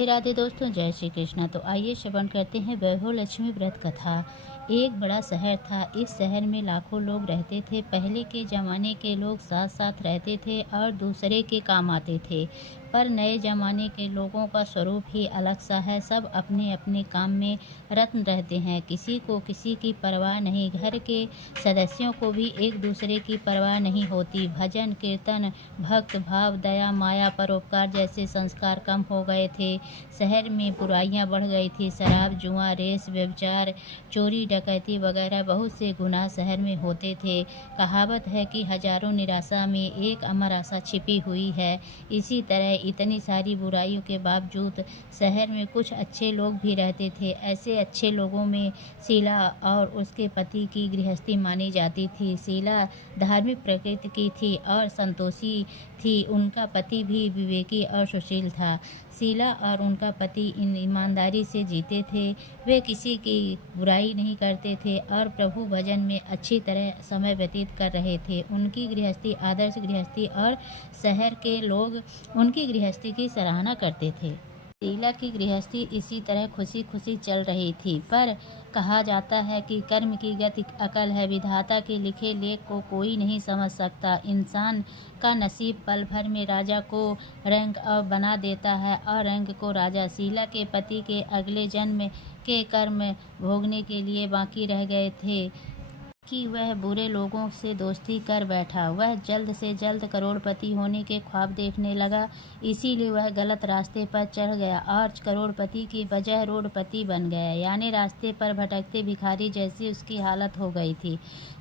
राधे दोस्तों, जय श्री कृष्णा। तो आइए श्रवण करते हैं वैभव लक्ष्मी व्रत कथा। एक बड़ा शहर था। इस शहर में लाखों लोग रहते थे। पहले के जमाने के लोग साथ साथ रहते थे और दूसरे के काम आते थे। पर नए जमाने के लोगों का स्वरूप ही अलग सा है। सब अपने अपने काम में रत्न रहते हैं। किसी को किसी की परवाह नहीं। घर के सदस्यों को भी एक दूसरे की परवाह नहीं होती। भजन कीर्तन, भक्त भाव, दया माया, परोपकार जैसे संस्कार कम हो गए थे। शहर में बुराइयां बढ़ गई थी। शराब, जुआ, रेस, व्यभिचार, चोरी डकैती वगैरह बहुत से गुनाह शहर में होते थे। कहावत है कि हजारों निराशा में एक अमर आशा छिपी हुई है। इसी तरह इतनी सारी बुराइयों के बावजूद शहर में कुछ अच्छे लोग भी रहते थे। ऐसे अच्छे लोगों में शीला और उसके पति की गृहस्थी मानी जाती थी। शीला धार्मिक प्रकृति की थी और संतोषी थी। उनका पति भी विवेकी और सुशील था। शीला और उनका पति ईमानदारी से जीते थे। वे किसी की बुराई नहीं करते थे और प्रभु भजन में अच्छी तरह समय व्यतीत कर रहे थे। उनकी गृहस्थी आदर्श गृहस्थी और शहर के लोग उनकी गृहस्थी की सराहना करते थे। शीला की गृहस्थी इसी तरह खुशी खुशी चल रही थी। पर कहा जाता है कि कर्म की गति अकल है। विधाता के लिखे लेख को कोई नहीं समझ सकता। इंसान का नसीब पल भर में राजा को रंक और बना देता है और रंक को राजा। शीला के पति के अगले जन्म के कर्म भोगने के लिए बाकी रह गए थे कि वह बुरे लोगों से दोस्ती कर बैठा। वह जल्द से जल्द करोड़पति होने के ख्वाब देखने लगा। इसीलिए वह गलत रास्ते पर चढ़ गया और करोड़पति की बजाय रोडपति बन गया। यानी रास्ते पर भटकते भिखारी जैसी उसकी हालत हो गई थी।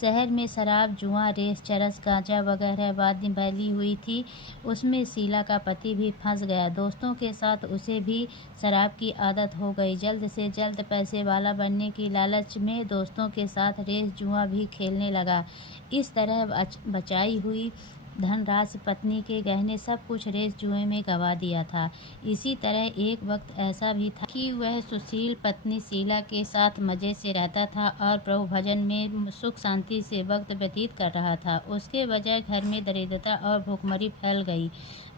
शहर में शराब, जुआ, रेस, चरस, गांजा वगैरह बातें फैली हुई थी। उसमें शीला का पति भी फंस गया। दोस्तों के साथ उसे भी शराब की आदत हो गई। जल्द से जल्द पैसे वाला बनने की लालच में दोस्तों के साथ रेस, जुआ भी खेलने लगा। इस तरह बचाई हुई धनराशि, पत्नी के गहने, सब कुछ रेस जुए में गंवा दिया था। इसी तरह एक वक्त ऐसा भी था कि वह सुशील पत्नी शीला के साथ मजे से रहता था और प्रभु भजन में सुख शांति से वक्त व्यतीत कर रहा था। उसके बजाय घर में दरिद्रता और भूखमरी फैल गई।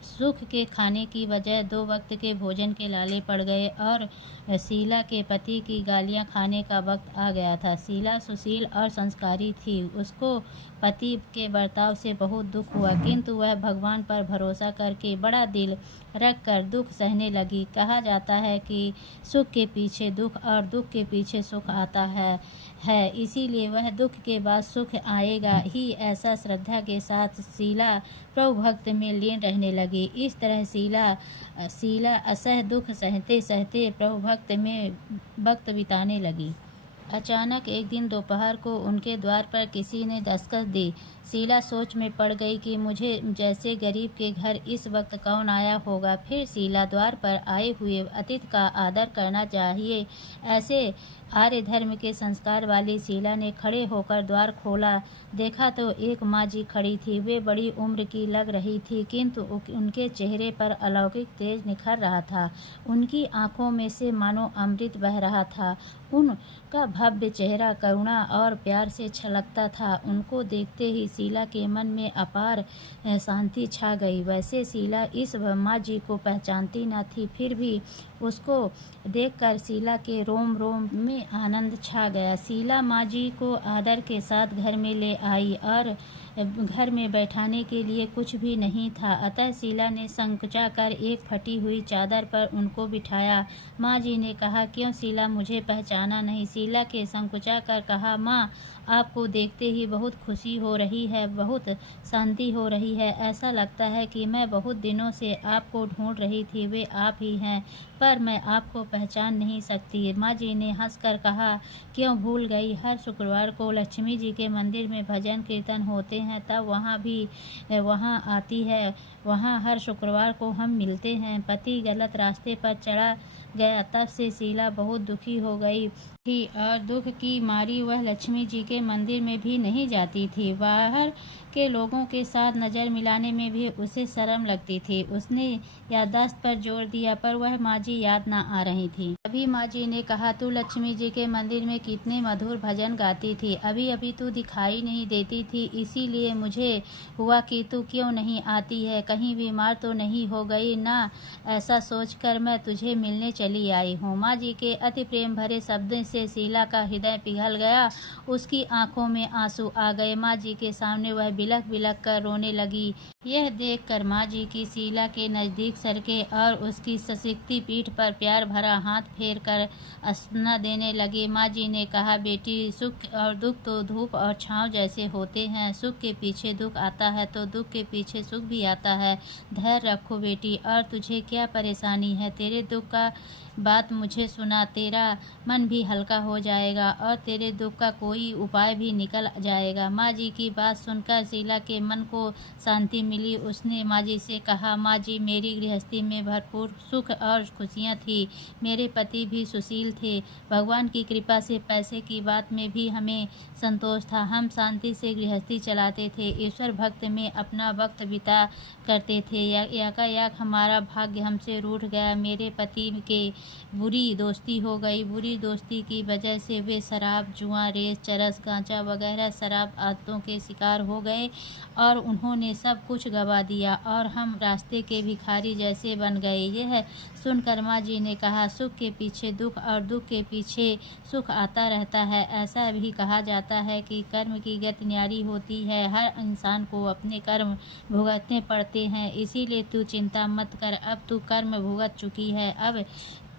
सुख के खाने की बजाय 2 वक्त के भोजन के लाले पड़ गए और शीला के पति की गालियां खाने का वक्त आ गया था। शीला सुशील और संस्कारी थी। उसको पति के बर्ताव से बहुत दुख हुआ, किंतु वह भगवान पर भरोसा करके बड़ा दिल रख कर दुख सहने लगी। कहा जाता है कि सुख के पीछे दुख और दुख के पीछे सुख आता है। इसीलिए वह दुख के बाद सुख आएगा ही, ऐसा श्रद्धा के साथ शीला प्रभु भक्त में लीन रहने लगी। इस तरह शीला असह दुख सहते सहते प्रभु भक्त में वक्त बिताने लगी। अचानक एक दिन दोपहर को उनके द्वार पर किसी ने दस्तक दी। शीला सोच में पड़ गई कि मुझे जैसे गरीब के घर इस वक्त कौन आया होगा। फिर शीला द्वार पर आए हुए अतिथि का आदर करना चाहिए, ऐसे आर्य धर्म के संस्कार वाली शीला ने खड़े होकर द्वार खोला। देखा तो एक माँ जी खड़ी थी। वे बड़ी उम्र की लग रही थी, किंतु उनके चेहरे पर अलौकिक तेज निखर रहा था। उनकी आंखों में से मानो अमृत बह रहा था। उनका भव्य चेहरा करुणा और प्यार से छलकता था। उनको देखते ही शीला के मन में अपार शांति छा गई। वैसे शीला इस माँ जी को पहचानती न थी, फिर भी उसको देखकर शीला के रोम रोम में आनंद छा गया। शीला माँ जी को आदर के साथ घर में ले आई और घर में बैठाने के लिए कुछ भी नहीं था। अतः शीला ने संकुचा कर एक फटी हुई चादर पर उनको बिठाया। माँ जी ने कहा, क्यों शीला, मुझे पहचाना नहीं? शीला के संकुचा कर कहा, माँ, आपको देखते ही बहुत खुशी हो रही है, बहुत शांति हो रही है। ऐसा लगता है कि मैं बहुत दिनों से आपको ढूंढ रही थी। वे आप ही हैं, पर मैं आपको पहचान नहीं सकती। माँ जी ने हंसकर कहा, क्यों भूल गई? हर शुक्रवार को लक्ष्मी जी के मंदिर में भजन कीर्तन होते हैं, तब वहाँ आती है। वहाँ हर शुक्रवार को हम मिलते हैं। पति गलत रास्ते पर चढ़ा गया, तब से शीला बहुत दुखी हो गई थी और दुख की मारी वह लक्ष्मी जी के मंदिर में भी नहीं जाती थी। बाहर के लोगों के साथ नज़र मिलाने में भी उसे शर्म लगती थी। उसने याददाश्त पर जोर दिया, पर वह माँ जी याद न आ रही थी। अभी माँ जी ने कहा, तू लक्ष्मी जी के मंदिर में कितने मधुर भजन गाती थी, अभी अभी तू दिखाई नहीं देती थी, इसीलिए इसीलिए मुझे हुआ कि तू क्यों नहीं आती है, कहीं बीमार तो नहीं हो गई ना, ऐसा सोचकर मैं तुझे मिलने चली आई हूँ। माँ जी के अति प्रेम भरे शब्द से शीला का हृदय पिघल गया, उसकी आंखों में आंसू आ गए। माँ जी के सामने वह बिलख बिलख कर रोने लगी। यह देखकर माँ जी की शीला के नज़दीक सरके और उसकी सशक्ति पीठ पर प्यार भरा हाथ फेर कर अस्ना देने लगे। माँ जी ने कहा, बेटी, सुख और दुख तो धूप और छांव जैसे होते हैं। सुख के पीछे दुख आता है तो दुख के पीछे सुख भी आता है। धैर्य रखो बेटी। और तुझे क्या परेशानी है? तेरे दुख का बात मुझे सुना, तेरा मन भी हल्का हो जाएगा और तेरे दुख का कोई उपाय भी निकल जाएगा। माँ जी की बात सुनकर शीला के मन को शांति मिली। उसने माँ जी से कहा, माँ जी, मेरी गृहस्थी में भरपूर सुख और खुशियाँ थी। मेरे पति भी सुशील थे। भगवान की कृपा से पैसे की बात में भी हमें संतोष था। हम शांति से गृहस्थी चलाते थे, ईश्वर भक्त में अपना वक्त बिता करते थे। एकाएक हमारा भाग्य हमसे रूठ गया। मेरे पति के बुरी दोस्ती हो गई। बुरी दोस्ती की वजह से वे शराब, जुआ, रेस, चरस, गांजा वगैरह शराब आदतों के शिकार हो गए और उन्होंने सब कुछ गंवा दिया और हम रास्ते के भिखारी जैसे बन गए। यह सुनकर माँ जी ने कहा, सुख के पीछे दुख और दुख के पीछे सुख आता रहता है। ऐसा भी कहा जाता है कि कर्म की गति न्यारी होती है। हर इंसान को अपने कर्म भुगतने पड़ते हैं, इसीलिए तू चिंता मत कर। अब तू कर्म भुगत चुकी है, अब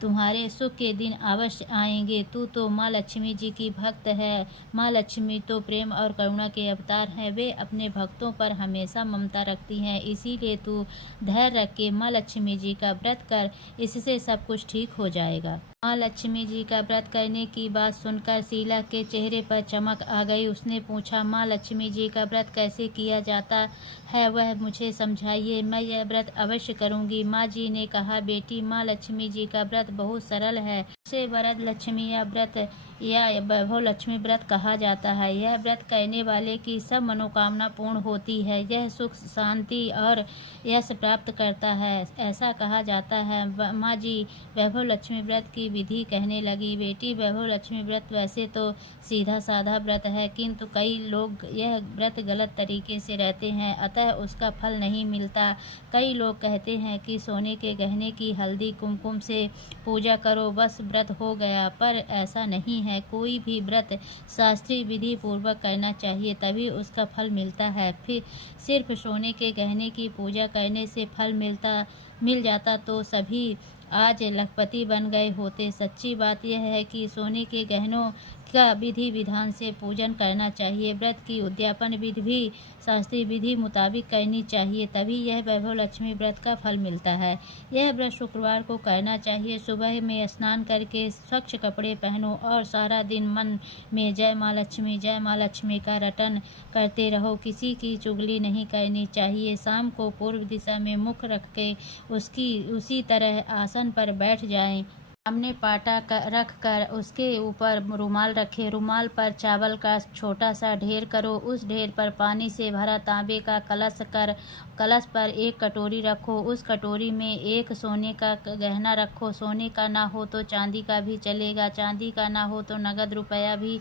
तुम्हारे सुख के दिन अवश्य आएंगे। तू तो माँ लक्ष्मी जी की भक्त है। माँ लक्ष्मी तो प्रेम और करुणा के अवतार हैं। वे अपने भक्तों पर हमेशा ममता रखती हैं। इसीलिए तू धैर्य रख के माँ लक्ष्मी जी का व्रत कर, इससे सब कुछ ठीक हो जाएगा। माँ लक्ष्मी जी का व्रत करने की बात सुनकर शीला के चेहरे पर चमक आ गई। उसने पूछा, माँ लक्ष्मी जी का व्रत कैसे किया जाता है, वह मुझे समझाइए, मैं यह व्रत अवश्य करूँगी। माँ जी ने कहा, बेटी, माँ लक्ष्मी जी का व्रत बहुत सरल है। इसे वरद लक्ष्मी या व्रत या वैभव लक्ष्मी व्रत कहा जाता है। यह व्रत करने वाले की सब मनोकामना पूर्ण होती है। यह सुख, शांति और यश प्राप्त करता है, ऐसा कहा जाता है। माँ जी वैभव लक्ष्मी व्रत की विधि कहने लगी। बेटी, वैभव लक्ष्मी व्रत वैसे तो सीधा साधा व्रत है, किंतु कई लोग यह व्रत गलत तरीके से रहते हैं, अतः उसका फल नहीं मिलता। कई लोग कहते हैं कि सोने के गहने की हल्दी कुमकुम से पूजा करो, बस व्रत हो गया, पर ऐसा नहीं है। कोई भी व्रत शास्त्रीय विधि पूर्वक करना चाहिए, तभी उसका फल मिलता है। फिर सिर्फ सोने के गहने की पूजा करने से फल मिल जाता तो सभी आज लखपति बन गए होते। सच्ची बात यह है कि सोने के गहनों का विधि विधान से पूजन करना चाहिए। व्रत की उद्यापन विधि भी शास्त्रीय विधि मुताबिक करनी चाहिए, तभी यह वैभव लक्ष्मी व्रत का फल मिलता है। यह व्रत शुक्रवार को करना चाहिए। सुबह में स्नान करके स्वच्छ कपड़े पहनो और सारा दिन मन में जय माँ लक्ष्मी का रटन करते रहो। किसी की चुगली नहीं करनी चाहिए। शाम को पूर्व दिशा में मुख रख के उसी तरह आसन पर बैठ जाएं। सामने पाटा रख कर उसके ऊपर रुमाल रखे। रुमाल पर चावल का छोटा सा ढेर करो। उस ढेर पर पानी से भरा तांबे का कलश पर एक कटोरी रखो। उस कटोरी में एक सोने का गहना रखो। सोने का ना हो तो चांदी का भी चलेगा, चांदी का ना हो तो नगद रुपया भी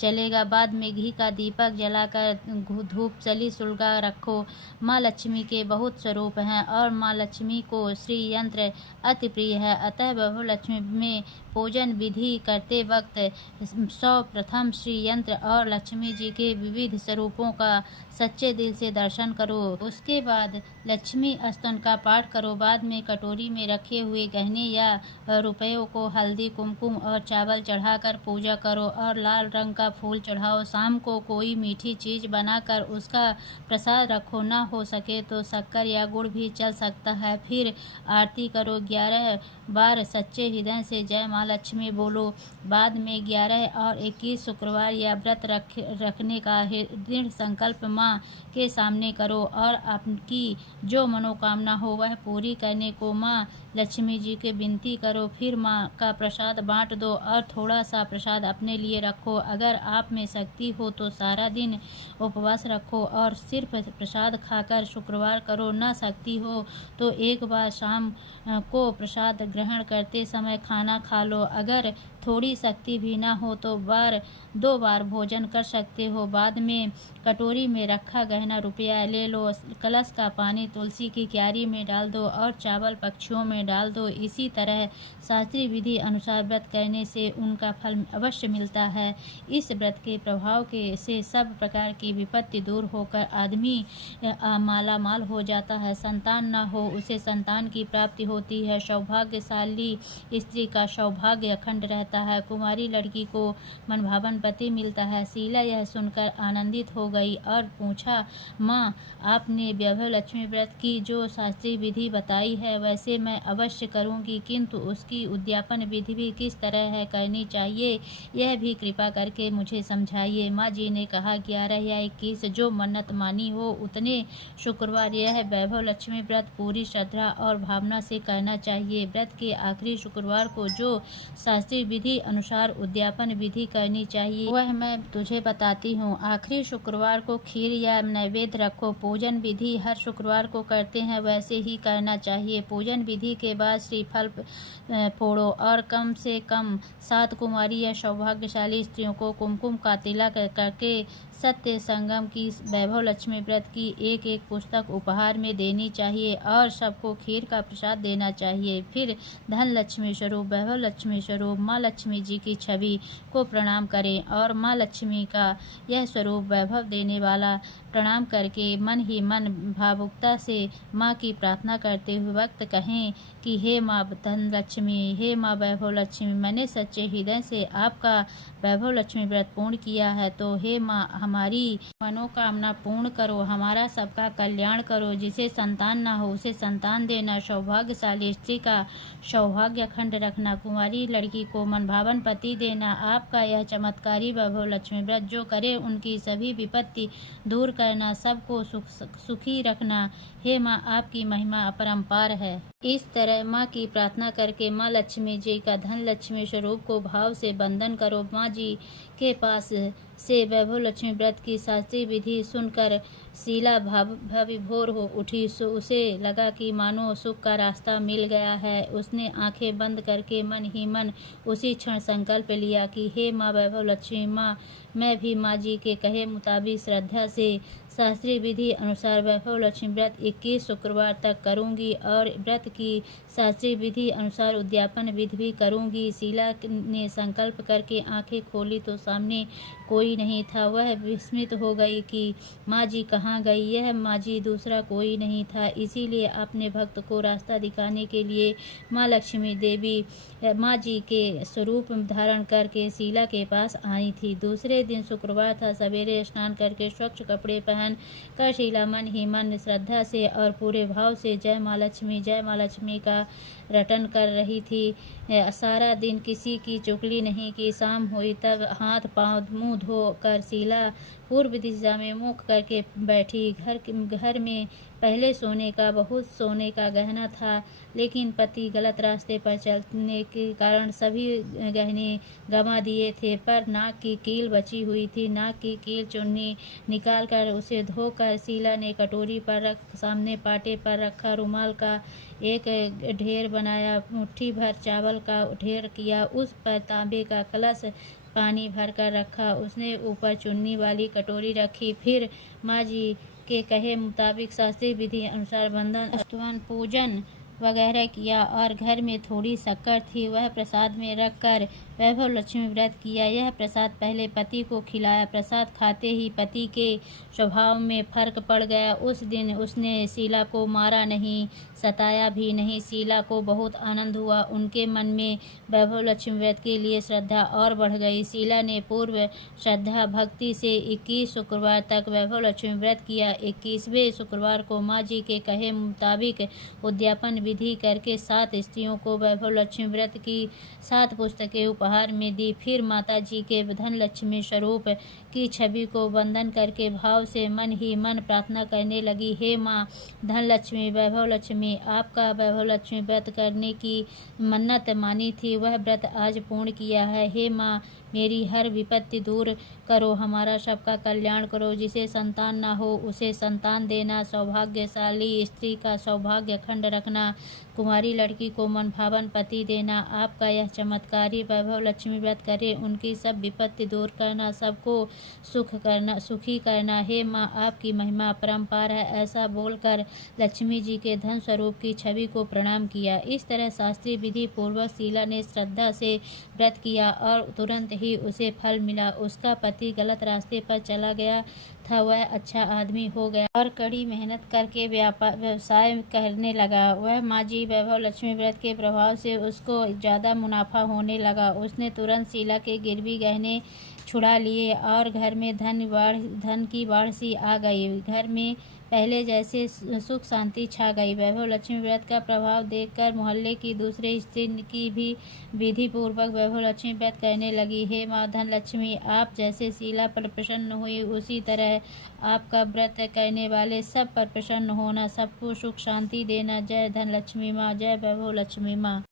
चलेगा। बाद में घी का दीपक जलाकर धूप जली सुलगा रखो। माँ लक्ष्मी के बहुत स्वरूप हैं और माँ लक्ष्मी को श्री यंत्र अति प्रिय है, अतः वैभव लक्ष्मी में पूजन विधि करते वक्त सर्वप्रथम श्री यंत्र और लक्ष्मी जी के विविध स्वरूपों का सच्चे दिल से दर्शन करो। उसके बाद लक्ष्मी स्तोत्र का पाठ करो। बाद में कटोरी में रखे हुए गहने या रुपयों को हल्दी, कुमकुम और चावल चढ़ाकर पूजा करो और लाल रंग का फूल चढ़ाओ। शाम को कोई मीठी चीज बनाकर उसका प्रसाद रखो। ना हो सके तो शक्कर या गुड़ भी चल सकता है। फिर आरती करो। 11 बार सच्चे हृदय से जय माँ लक्ष्मी बोलो। बाद में 11 और 21 शुक्रवार या व्रत रखने का दृढ़ संकल्प माँ के सामने करो और आपकी जो मनोकामना हो वह पूरी करने को माँ लक्ष्मी जी के विनती करो, फिर माँ का प्रसाद बांट दो और थोड़ा सा प्रसाद अपने लिए रखो। अगर आप में शक्ति हो तो सारा दिन उपवास रखो और सिर्फ प्रसाद खाकर शुक्रवार करो। न शक्ति हो तो एक बार शाम को प्रसाद ग्रहण करते समय खाना खा लो। अगर थोड़ी शक्ति भी ना हो तो 2 बार भोजन कर सकते हो। बाद में कटोरी में रखा गहना रुपया ले लो। कलश का पानी तुलसी की क्यारी में डाल दो और चावल पक्षियों में डाल दो। इसी तरह शास्त्रीय विधि अनुसार व्रत करने से उनका फल अवश्य मिलता है। इस व्रत के प्रभाव से सब प्रकार की विपत्ति दूर होकर आदमी माला माल हो जाता है। संतान न हो उसे संतान की प्राप्ति होती है। सौभाग्यशाली स्त्री का सौभाग्य अखंड रहता है। कुमारी लड़की को मनभावन पति मिलता है। शीला यह सुनकर आनंदित हो गई और पूछा, माँ, आपने वैभव लक्ष्मी व्रत की जो शास्त्रीय विधि बताई है वैसे मैं अवश्य करूँगी, किंतु उसकी उद्यापन विधि भी किस तरह है करनी चाहिए यह भी कृपा करके मुझे समझाइए। माँ जी ने कहा, 11 या 21 जो मन्नत मानी हो उतने शुक्रवार यह वैभव लक्ष्मी व्रत पूरी श्रद्धा और भावना से करना चाहिए। व्रत के आखिरी शुक्रवार को जो शास्त्रीय विधि अनुसार उद्यापन विधि करनी चाहिए वह मैं तुझे बताती हूँ। आखिरी शुक्रवार को खीर या नैवेद्य रखो। पूजन विधि हर शुक्रवार को करते हैं वैसे ही करना चाहिए। पूजन विधि के बाद श्रीफल फोड़ो और कम से कम 7 कुमारी या सौभाग्यशाली स्त्रियों को कुमकुम का तिलक करके सत्य संगम की वैभव लक्ष्मी व्रत की एक पुस्तक उपहार में देनी चाहिए और सबको खीर का प्रसाद देना चाहिए। फिर धन लक्ष्मी स्वरूप वैभव लक्ष्मी स्वरूप माँ लक्ष्मी जी की छवि को प्रणाम करें और माँ लक्ष्मी का यह स्वरूप वैभव देने वाला प्रणाम करके मन ही मन भावुकता से माँ की प्रार्थना करते हुए वक्त कहें कि हे माँ धन लक्ष्मी, हे माँ वैभव लक्ष्मी, मैंने सच्चे हृदय से आपका वैभव लक्ष्मी व्रत पूर्ण किया है, तो हे माँ हमारी मनोकामना पूर्ण करो, हमारा सबका कल्याण करो। जिसे संतान ना हो उसे संतान देना, सौभाग्यशाली स्त्री का सौभाग्य अखंड रखना, कुंवारी लड़की को मनभावन पति देना। आपका यह चमत्कारी वैभव लक्ष्मी व्रत जो करे उनकी सभी विपत्ति दूर करना, सबको सुखी रखना। हे माँ आपकी महिमा अपरंपार है। इस तरह माँ की प्रार्थना करके माँ लक्ष्मी जी का धन लक्ष्मी स्वरूप को भाव से वंदन करो। माँ जी के पास से वैभव लक्ष्मी व्रत की शास्त्रीय विधि सुनकर शीला भाविभोर हो उठी। उसे लगा कि मानो सुख का रास्ता मिल गया है। उसने आंखें बंद करके मन ही मन उसी क्षण संकल्प लिया कि हे माँ वैभव लक्ष्मी, माँ मैं भी माँ जी के कहे मुताबिक श्रद्धा से शास्त्रीय विधि अनुसार वैभव लक्ष्मी व्रत 21 शुक्रवार तक करूंगी और व्रत की शास्त्रीय विधि अनुसार उद्यापन विधि भी करूंगी। शीला ने संकल्प करके आंखें खोली तो सामने कोई नहीं था। वह विस्मित हो गई कि माँ जी कहाँ गई। यह माँ जी दूसरा कोई नहीं था, इसीलिए अपने भक्त को रास्ता दिखाने के लिए माँ लक्ष्मी देवी माँ जी के स्वरूप धारण करके शीला के पास आई थी। दूसरे दिन शुक्रवार था। सवेरे स्नान करके स्वच्छ कपड़े पहन कर शीला मन ही मन श्रद्धा से और पूरे भाव से जय माँ लक्ष्मी का रटन कर रही थी। सारा दिन किसी की चुगली नहीं की। शाम हुई तब हाथ पांव मुंह धो कर शीला पूर्व दिशा में मुख करके बैठी। घर में पहले बहुत सोने का गहना था, लेकिन पति गलत रास्ते पर चलने के कारण सभी गहने गंवा दिए थे, पर नाक की कील बची हुई थी। नाक की कील चुन्नी निकालकर उसे धोकर शीला ने कटोरी पर सामने पाटे पर रखा रुमाल का एक ढेर बनाया, मुट्ठी भर चावल का ढेर किया, उस पर तांबे का कलश पानी भरकर रखा। उसने ऊपर चुन्नी वाली कटोरी रखी। फिर माँ जी के कहे मुताबिक शास्त्रीय विधि अनुसार वंदन स्तवन पूजन वगैरह किया और घर में थोड़ी शक्कर थी वह प्रसाद में रखकर वैभव लक्ष्मी व्रत किया। यह प्रसाद पहले पति को खिलाया। प्रसाद खाते ही पति के स्वभाव में फर्क पड़ गया। उस दिन उसने शीला को मारा नहीं, सताया भी नहीं। शीला को बहुत आनंद हुआ। उनके मन में वैभव लक्ष्मी व्रत के लिए श्रद्धा और बढ़ गई। शीला ने पूर्व श्रद्धा भक्ति से 21 शुक्रवार तक वैभव लक्ष्मी व्रत किया। 21वें शुक्रवार को माँ जी के कहे मुताबिक उद्यापन विधि करके 7 स्त्रियों को वैभव लक्ष्मी व्रत की 7 पुस्तकें उपहार में दी। फिर माता जी के धन लक्ष्मी स्वरूप की छवि को वंदन करके भाव से मन ही मन प्रार्थना करने लगी, हे माँ धन लक्ष्मी, वैभव लक्ष्मी, आपका वैभव लक्ष्मी व्रत करने की मन्नत मानी थी, वह व्रत आज पूर्ण किया है। हे माँ, मेरी हर विपत्ति दूर करो, हमारा सबका कल्याण करो। जिसे संतान ना हो उसे संतान देना, सौभाग्यशाली स्त्री का सौभाग्य अखंड रखना, कुमारी लड़की को मनभावन पति देना। आपका यह चमत्कारी वैभव लक्ष्मी व्रत करे, उनकी सब विपत्ति दूर करना, सबको सुखी करना। हे माँ, आपकी महिमा अपरंपार है। ऐसा बोलकर लक्ष्मी जी के धन स्वरूप की छवि को प्रणाम किया। इस तरह शास्त्रीय विधि पूर्वक शीला ने श्रद्धा से व्रत किया और तुरंत ही उसे फल मिला। उसका पति गलत रास्ते पर चला गया था, वह अच्छा आदमी हो गया और कड़ी मेहनत करके व्यवसाय करने लगा। वह माँ जी वैभव लक्ष्मी व्रत के प्रभाव से उसको ज़्यादा मुनाफा होने लगा। उसने तुरंत शीला के गिरवी गहने छुड़ा लिए और घर में धन की बाढ़ सी आ गई। घर में पहले जैसे सुख शांति छा गई। वैभव लक्ष्मी व्रत का प्रभाव देखकर मोहल्ले की दूसरी स्त्री की भी विधि पूर्वक वैभव लक्ष्मी व्रत करने लगी। हे माँ धन लक्ष्मी, आप जैसे शीला पर प्रसन्न हुई, उसी तरह आपका व्रत करने वाले सब पर प्रसन्न होना, सबको सुख शांति देना। जय धन लक्ष्मी माँ, जय वैभव लक्ष्मी माँ।